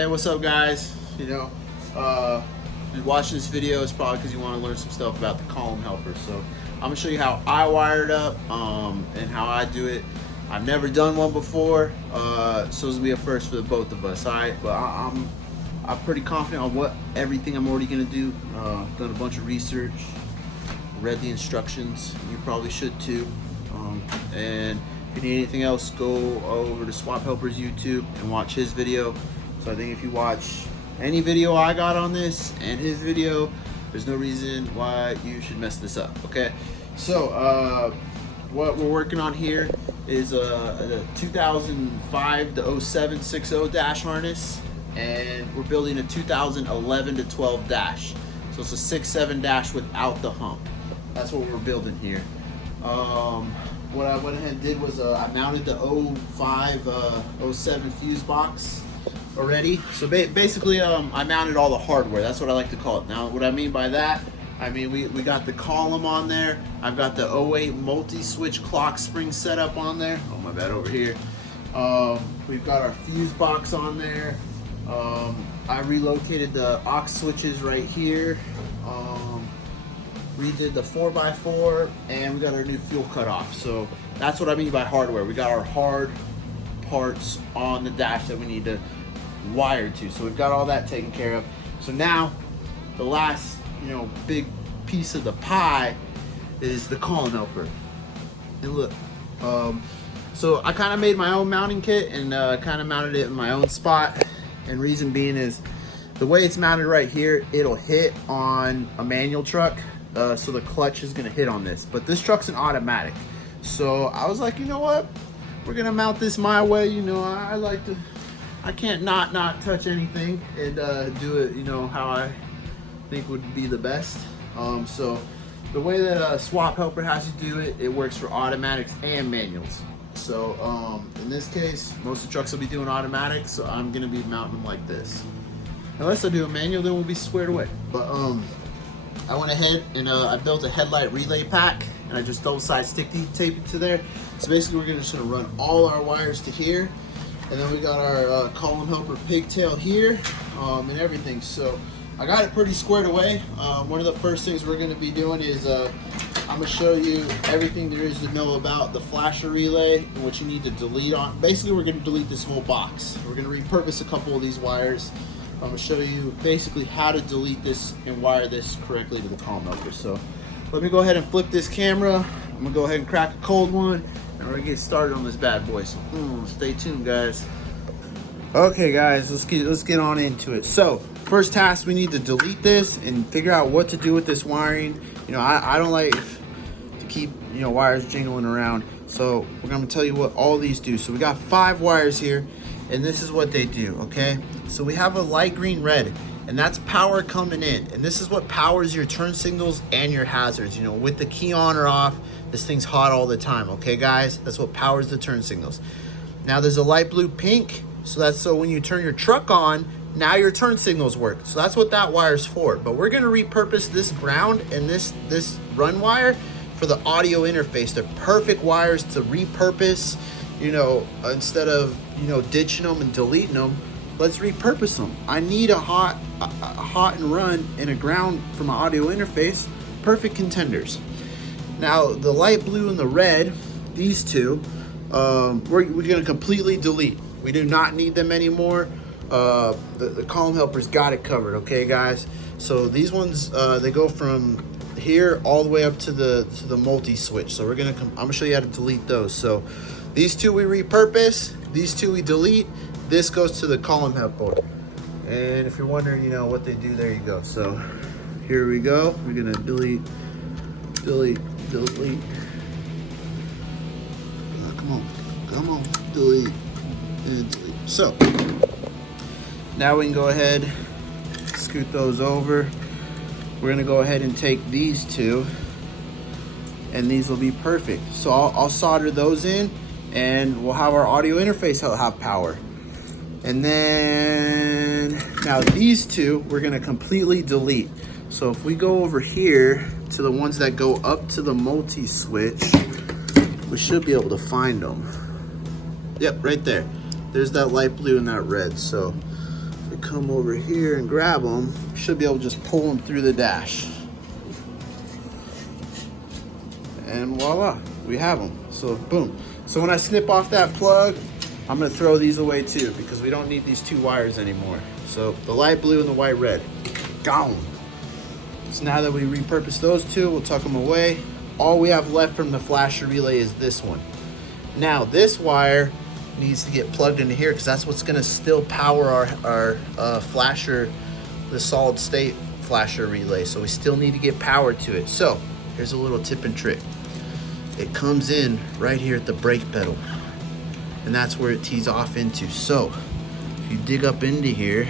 Hey, what's up, guys? You watching this video is probably because you want to learn some stuff about the column helper. So I'm gonna show you how I wire it up and how I do it. I've never done one before, so this will be a first for the both of us. All right, but I'm pretty confident on everything I'm already gonna do. Done a bunch of research, read the instructions. You probably should too. And if you need anything else, go over to Swap Helper's YouTube and watch his video. So I think if you watch any video I got on this and his video, there's no reason why you should mess this up, okay? So what we're working on here is a 2005 to 07 60 dash harness, and we're building a 2011 to 12 dash. So it's a 6-7 dash without the hump. That's what we're building here. What I went ahead and did was I mounted the 05 07 fuse box already. So basically I mounted all the hardware. That's what I like to call it. Now what I mean by that, I mean we got the column on there. I've got the 08 multi-switch clock spring setup on there. Oh my bad, over here. We've got our fuse box on there. I relocated the aux switches right here. Redid the 4x4, and we got our new fuel cutoff. So that's what I mean by hardware. We got our hard parts on the dash that we need to wire to. So we've got all that taken care of. So now the last, big piece of the pie is the column helper. And look, so I kind of made my own mounting kit and kind of mounted it in my own spot. And reason being is the way it's mounted right here, it'll hit on a manual truck. So the clutch is gonna hit on this, but this truck's an automatic. So I was like, you know what? We're gonna mount this my way. I like to, I can't not touch anything and do it, how I think would be the best. So the way that Swap Helper has to do it, it works for automatics and manuals. So in this case, most of the trucks will be doing automatics, so I'm gonna be mounting them like this. Unless I do a manual, then we'll be squared away. But I went ahead and I built a headlight relay pack, and I just double-side sticky tape it to there. So basically we're just gonna run all our wires to here, and then we got our column helper pigtail here, and everything. So I got it pretty squared away. One of the first things we're gonna be doing is I'm gonna show you everything there is to know about the flasher relay and what you need to delete on. Basically we're gonna delete this whole box. We're gonna repurpose a couple of these wires. I'm going to show you basically how to delete this and wire this correctly to the column helper. So let me go ahead and flip this camera. I'm going to go ahead and crack a cold one, and we're going to get started on this bad boy. So stay tuned, guys. Okay, guys, let's get on into it. So first task, we need to delete this and figure out what to do with this wiring. I don't like to keep wires jingling around. So we're going to tell you what all these do. So we got 5 wires here, and this is what they do, okay? So we have a light green red, and that's power coming in. And this is what powers your turn signals and your hazards. With the key on or off, this thing's hot all the time, okay, guys? That's what powers the turn signals. Now there's a light blue pink, so that's so when you turn your truck on, now your turn signals work. So that's what that wire's for. But we're gonna repurpose this ground and this run wire for the audio interface. They're perfect wires to repurpose, instead of, ditching them and deleting them. Let's repurpose them. I need a hot and run and a ground from an audio interface. Perfect contenders. Now the light blue and the red, these two, we're gonna completely delete. We do not need them anymore. The column helper's got it covered, okay, guys? So these ones, they go from here all the way up to the multi-switch. So I'm gonna show you how to delete those. So these two we repurpose, these two we delete. This goes to the column helper. And if you're wondering, what they do, there you go. So here we go. We're gonna delete. Come on, delete and delete. So now we can go ahead, scoot those over. We're gonna go ahead and take these two, and these will be perfect. So I'll solder those in, and we'll have our audio interface have power. And then now these two we're gonna completely delete. So if we go over here to the ones that go up to the multi-switch, we should be able to find them. Yep, right there. There's that light blue and that red. So we come over here and grab them, should be able to just pull them through the dash. And voila, we have them. So boom. So when I snip off that plug, I'm gonna throw these away too, because we don't need these two wires anymore. So the light blue and the white red, gone. So now that we repurposed those two, we'll tuck them away. All we have left from the flasher relay is this one. Now this wire needs to get plugged into here, because that's what's gonna still power our flasher, the solid state flasher relay. So we still need to get power to it. So here's a little tip and trick. It comes in right here at the brake pedal, and that's where it tees off into. So if you dig up into here,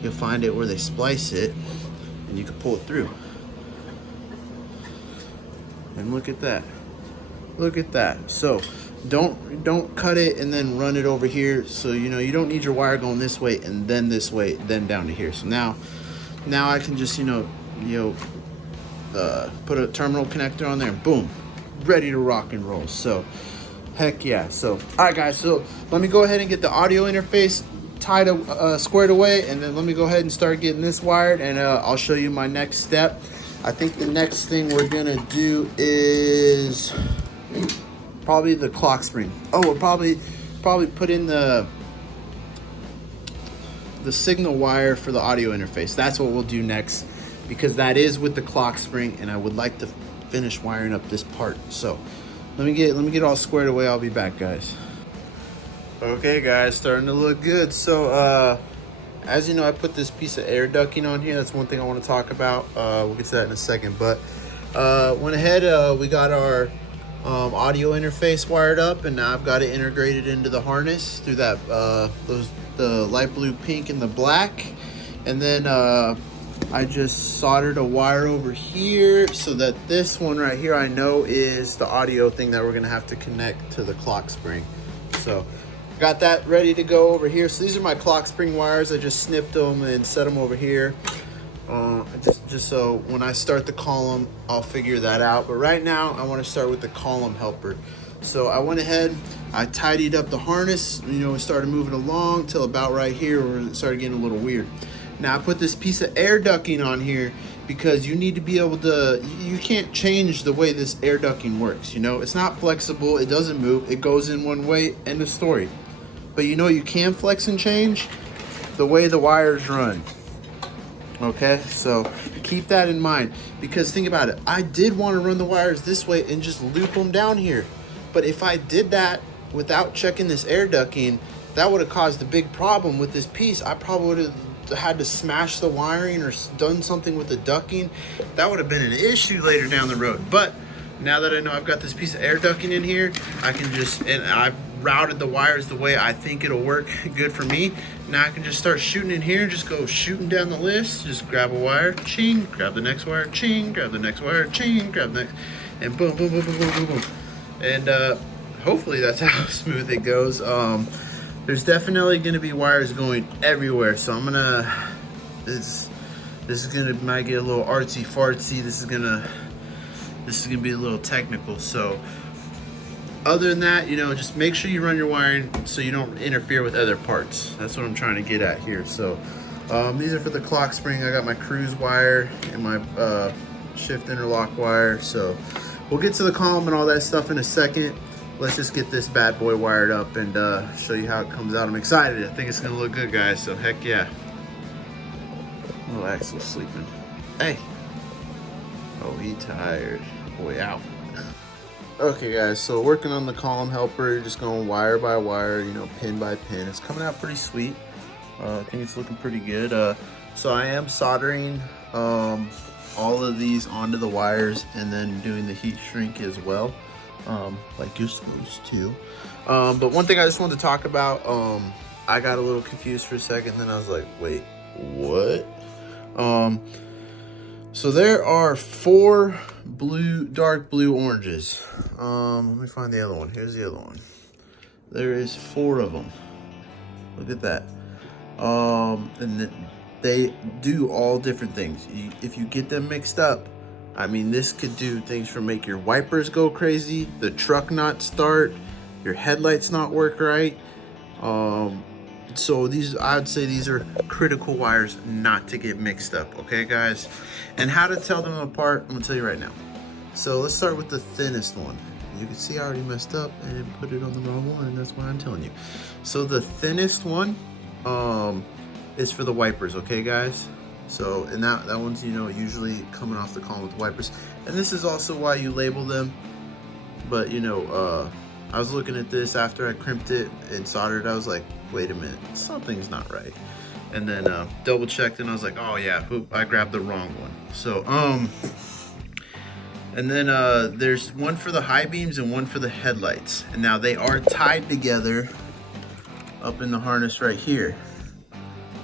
you'll find it where they splice it, and you can pull it through. And look at that. Look at that. So don't cut it and then run it over here. So you know you don't need your wire going this way and then this way, then down to here. So now I can just put a terminal connector on there, and boom, ready to rock and roll. So heck yeah. So all right guys, so let me go ahead and get the audio interface tied squared away, and then let me go ahead and start getting this wired, and I'll show you my next step. I think the next thing we're gonna do is probably the clock spring. Oh, we'll probably put in the signal wire for the audio interface. That's what we'll do next, because that is with the clock spring, and I would like to finish wiring up this part. So let me get all squared away. I'll be back, guys. Okay guys, starting to look good. So as you know, I put this piece of air ducting on here. That's one thing I want to talk about. We'll get to that in a second, but went ahead, we got our audio interface wired up, and now I've got it integrated into the harness through that the light blue, pink, and the black. And then I just soldered a wire over here so that this one right here I know is the audio thing that we're gonna have to connect to the clock spring. So got that ready to go over here. So these are my clock spring wires. I just snipped them and set them over here. Just so when I start the column, I'll figure that out. But right now I want to start with the column helper. So I went ahead, I tidied up the harness, we started moving along till about right here where it started getting a little weird. Now I put this piece of air ducting on here because you need to be able to, you can't change the way this air ducting works. It's not flexible, it doesn't move, it goes in one way, end of story. But you can flex and change the way the wires run. Okay, so keep that in mind, because think about it. I did want to run the wires this way and just loop them down here. But if I did that without checking this air ducting, that would have caused a big problem with this piece. I probably would have had to smash the wiring or done something with the ducting. That would have been an issue later down the road. But now that I know I've got this piece of air ducting in here, I can and I've routed the wires the way I think it'll work good for me. Now I can just start shooting in here, just go shooting down the list, just grab a wire, ching, grab the next wire, ching, grab the next wire, ching, grab the next, and boom, boom, boom, boom, boom, boom, boom. And hopefully that's how smooth it goes. There's definitely gonna be wires going everywhere, so I'm gonna, this is gonna might get a little artsy fartsy. This is gonna be a little technical. So other than that, just make sure you run your wiring so you don't interfere with other parts. That's what I'm trying to get at here. So these are for the clock spring. I got my cruise wire and my shift interlock wire. So we'll get to the column and all that stuff in a second. Let's just get this bad boy wired up and show you how it comes out. I'm excited. I think it's gonna look good, guys, so heck yeah. Oh, Axel's sleeping. Hey. Oh, he tired. Boy, out. Okay, guys, so working on the column helper, just going wire by wire, pin by pin. It's coming out pretty sweet. I think it's looking pretty good. So I am soldering all of these onto the wires and then doing the heat shrink as well. Like you're supposed to. But one thing I just wanted to talk about, I got a little confused for a second, then I was like, wait, what? So there are 4 dark blue oranges. Let me find the other one. Here's the other one. There is 4 of them. Look at that. And they do all different things. If you get them mixed up, I mean, this could do things from make your wipers go crazy, the truck not start, your headlights not work right. So these, I'd say these are critical wires not to get mixed up, okay guys? And how to tell them apart, I'm gonna tell you right now. So let's start with the thinnest one. You can see I already messed up and put it on the wrong one, and that's why I'm telling you. So the thinnest one is for the wipers, okay guys? So, and that one's, you know, usually coming off the column with wipers. And this is also why you label them. But, you know, I was looking at this after I crimped it and soldered. I was like, wait a minute, something's not right. And then double checked, and I was like, oh yeah, I grabbed the wrong one. So, and then there's one for the high beams and one for the headlights. And now they are tied together up in the harness right here.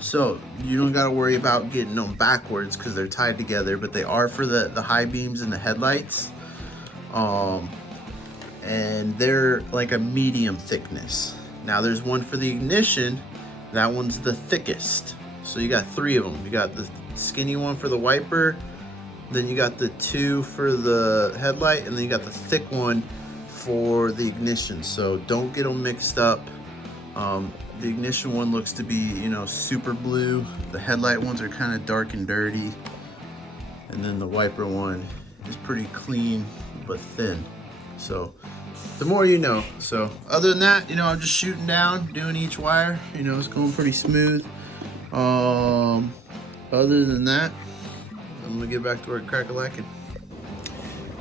So you don't gotta worry about getting them backwards because they're tied together, but they are for the high beams and the headlights. And they're like a medium thickness. Now there's one for the ignition, that one's the thickest. So you got 3 of them. You got the skinny one for the wiper, then you got the 2 for the headlight, and then you got the thick one for the ignition. So don't get them mixed up. The ignition one looks to be, you know, super blue. The headlight ones are kind of dark and dirty. And then the wiper one is pretty clean but thin. So the more you know. So other than that, you know, I'm just shooting down, doing each wire. You know, it's going pretty smooth. Other than that, I'm gonna get back to work crack-a-lacking.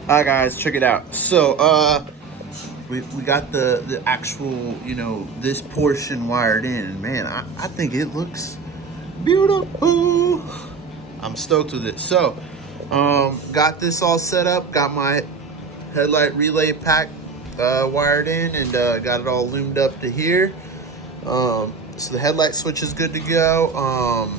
Alright guys, check it out. So we got the actual, you know, this portion wired in, and man, I think it looks beautiful. I'm stoked with it. So got this all set up, got my headlight relay pack wired in, and got it all loomed up to here. So the headlight switch is good to go.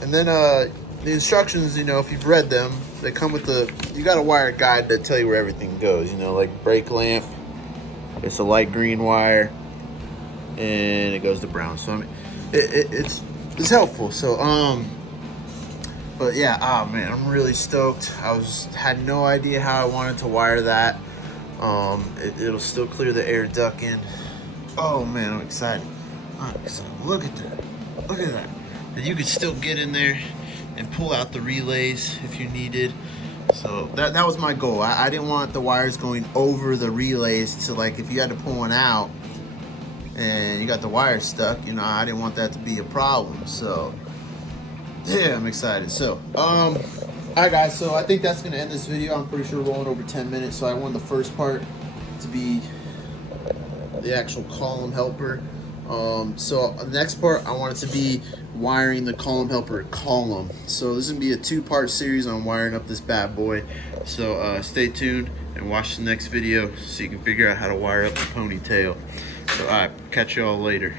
And then the instructions, you know, if you've read them, they come with you got a wire guide to tell you where everything goes, you know, like brake lamp. It's a light green wire, and it goes to brown. So I mean, it's helpful. So but yeah, oh man, I'm really stoked. Had no idea how I wanted to wire that. It'll still clear the air duct in. Oh man, I'm excited. Look at that. Look at that. And you could still get in there and pull out the relays if you needed. So that was my goal. I didn't want the wires going over the relays to, like, if you had to pull one out and you got the wire stuck, you know, I didn't want that to be a problem. So yeah, I'm excited. So alright guys, so I think that's gonna end this video. I'm pretty sure we're rolling over 10 minutes. So I want the first part to be the actual column helper. So the next part, I want it to be wiring the column helper column. So this is gonna be a 2-part series on wiring up this bad boy. So stay tuned and watch the next video so you can figure out how to wire up the ponytail. So alright, catch y'all later.